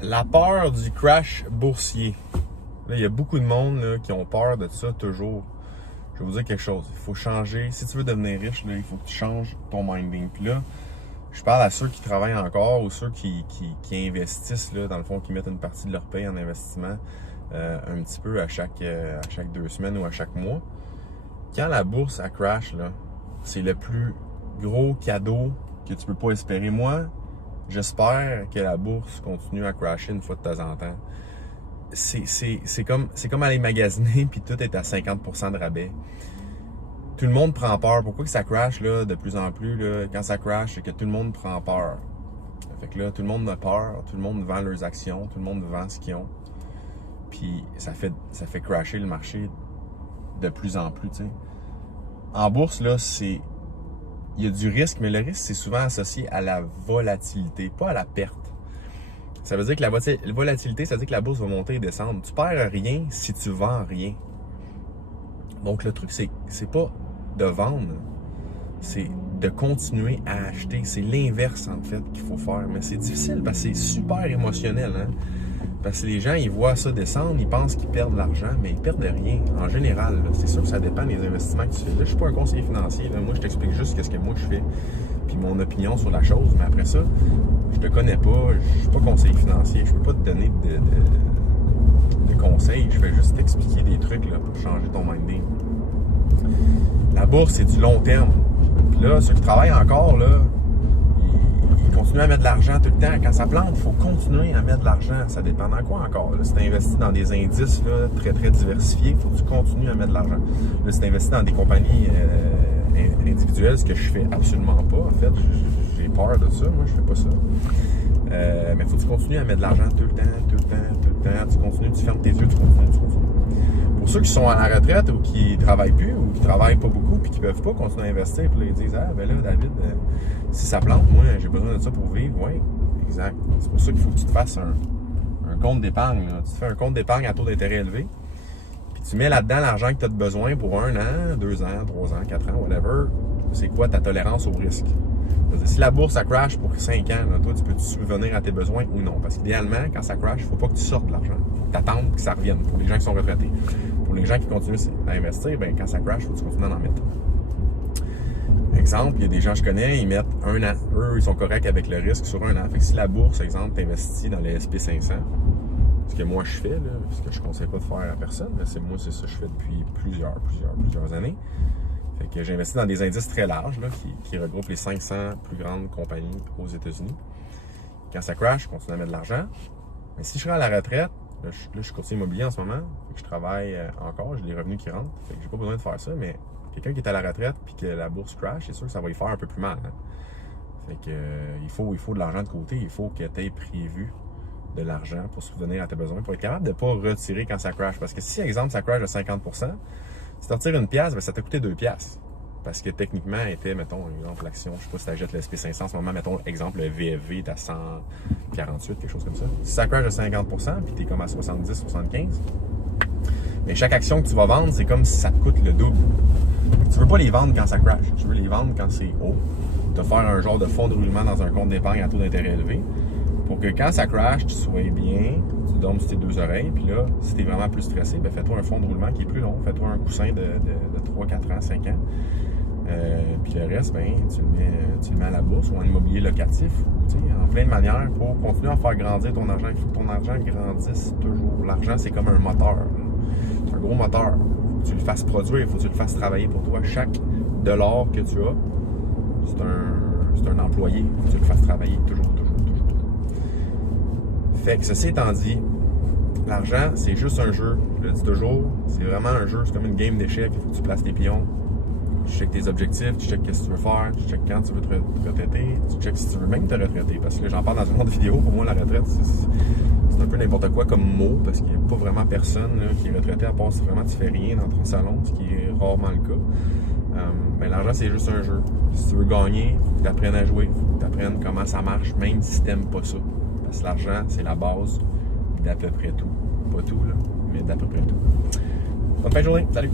La peur du crash boursier. Là, il y a beaucoup de monde là, qui ont peur de ça toujours. Je vais vous dire quelque chose. Il faut changer. Si tu veux devenir riche, là, il faut que tu changes ton minding. Puis là, je parle à ceux qui travaillent encore ou ceux qui investissent, là, dans le fond, qui mettent une partie de leur paye en investissement un petit peu à chaque 2 semaines ou à chaque mois. Quand la bourse a crash, là, c'est le plus gros cadeau que tu peux pas espérer. Moi, j'espère que la bourse continue à crasher une fois de temps en temps. C'est comme aller magasiner puis tout est à 50% de rabais. Tout le monde prend peur. Pourquoi que ça crash là, de plus en plus? Là, quand ça crash, c'est que tout le monde prend peur. Fait que là, tout le monde a peur, tout le monde vend leurs actions, tout le monde vend ce qu'ils ont. Puis ça fait crasher le marché de plus en plus. T'sais. En bourse, là, il y a du risque, mais le risque, c'est souvent associé à la volatilité, pas à la perte. Ça veut dire que la volatilité, ça veut dire que la bourse va monter et descendre. Tu perds rien si tu vends rien. Donc, le truc, c'est pas de vendre, c'est de continuer à acheter. C'est l'inverse, en fait, qu'il faut faire. Mais c'est difficile parce que c'est super émotionnel. Hein? Parce que les gens, ils voient ça descendre, ils pensent qu'ils perdent de l'argent, mais ils perdent rien. En général, c'est sûr que ça dépend des investissements que tu fais. Là, je suis pas un conseiller financier. Là. Moi, je t'explique juste ce que moi je fais, puis mon opinion sur la chose. Mais après ça, je te connais pas, je suis pas conseiller financier. Je peux pas te donner de conseils. Je vais juste t'expliquer des trucs là, pour changer ton minding. La bourse, c'est du long terme. Puis là, ceux qui travaillent encore, là, ils continuent à mettre de l'argent tout le temps. Quand ça plante, il faut continuer à mettre de l'argent. Ça dépend dans quoi encore. Là, si tu investis dans des indices là, très, très diversifiés, il faut que tu continues à mettre de l'argent. Là, si tu investis dans des compagnies individuelles, ce que je fais absolument pas, en fait, j'ai peur de ça. Moi, je fais pas ça. Mais il faut que tu continues à mettre de l'argent tout le temps. Tu continues, tu fermes tes yeux, tu continues. Pour ceux qui sont à la retraite ou qui travaillent plus ou qui travaillent pas beaucoup puis qui peuvent pas continuer à investir, puis là, ils disent « Ah, ben là, David, si ça plante, moi, j'ai besoin de ça pour vivre. » Oui, exact. C'est pour ça qu'il faut que tu te fasses un compte d'épargne. Là. Tu te fais un compte d'épargne à taux d'intérêt élevé, puis tu mets là-dedans l'argent que tu as besoin pour 1 an, 2 ans, 3 ans, 4 ans, whatever. C'est quoi ta tolérance au risque? Si la bourse, ça crash pour 5 ans, là, toi, tu peux-tu subvenir à tes besoins ou non? Parce qu'idéalement, quand ça crash, il ne faut pas que tu sortes de l'argent. Il faut que tu attendes que ça revienne pour les gens qui sont retraités. Pour les gens qui continuent à investir, ben, quand ça crash, il faut que tu continues à en mettre. Exemple, il y a des gens que je connais, ils mettent 1 an. Eux, ils sont corrects avec le risque sur 1 an. Fait que si la bourse, exemple, t'investis dans le SP500, ce que moi je fais, là, ce que je ne conseille pas de faire à personne, mais c'est ça que je fais depuis plusieurs années. Fait que j'ai investi dans des indices très larges là, qui regroupent les 500 plus grandes compagnies aux États-Unis. Quand ça crash, je continue à mettre de l'argent. Mais si je serai à la retraite, là, je suis courtier immobilier en ce moment, fait que je travaille encore, j'ai des revenus qui rentrent. Fait que j'ai pas besoin de faire ça, mais quelqu'un qui est à la retraite puis que la bourse crash, c'est sûr que ça va y faire un peu plus mal. Hein. Fait que il faut de l'argent de côté, il faut que tu aies prévu de l'argent pour subvenir à tes besoins, pour être capable de ne pas retirer quand ça crash. Parce que si, exemple, ça crash de 50%, si tu retires 1$, ben, ça t'a coûté 2$. Parce que techniquement, était, mettons, exemple, l'action, je sais pas si tu achètes le SP500 en ce moment, mettons, exemple, le VFV est à 148, quelque chose comme ça. Si ça crash de 50%, puis tu es comme à 70, 75, mais chaque action que tu vas vendre, c'est comme si ça te coûte le double. Tu veux pas les vendre quand ça crash. Tu veux les vendre quand c'est haut. Tu vas faire un genre de fonds de roulement dans un compte d'épargne à taux d'intérêt élevé pour que quand ça crash, tu sois bien, tu dormes sur tes 2 oreilles, puis là, si tu es vraiment plus stressé, ben fais-toi un fonds de roulement qui est plus long. Fais-toi un coussin de 3, 4 ans, 5 ans. Puis le reste, ben, tu le mets à la bourse ou en immobilier locatif, en plein de manières pour continuer à faire grandir ton argent. Il faut que ton argent grandisse toujours. L'argent, c'est comme un moteur. C'est un gros moteur. Il faut que tu le fasses produire, il faut que tu le fasses travailler pour toi. Chaque dollar que tu as, c'est un employé. Il faut que tu le fasses travailler toujours. Fait que ceci étant dit, l'argent, c'est juste un jeu. Je le dis toujours, c'est vraiment un jeu. C'est comme une game d'échecs. Il faut que tu places tes pions. Tu checkes tes objectifs, tu checkes ce que tu veux faire, tu checkes quand tu veux te retraiter, tu checkes si tu veux même te retraiter. Parce que là, j'en parle dans une autre vidéo. Pour moi, la retraite, c'est un peu n'importe quoi comme mot, parce qu'il n'y a pas vraiment personne là, qui est retraité, à part si vraiment tu fais rien dans ton salon, ce qui est rarement le cas. Mais l'argent, c'est juste un jeu. Si tu veux gagner, il faut que tu apprennes à jouer, il faut que tu apprennes comment ça marche, même si tu n'aimes pas ça. Parce que l'argent, c'est la base d'à peu près tout. Pas tout, là, mais d'à peu près tout. Bonne fin de journée. Salut!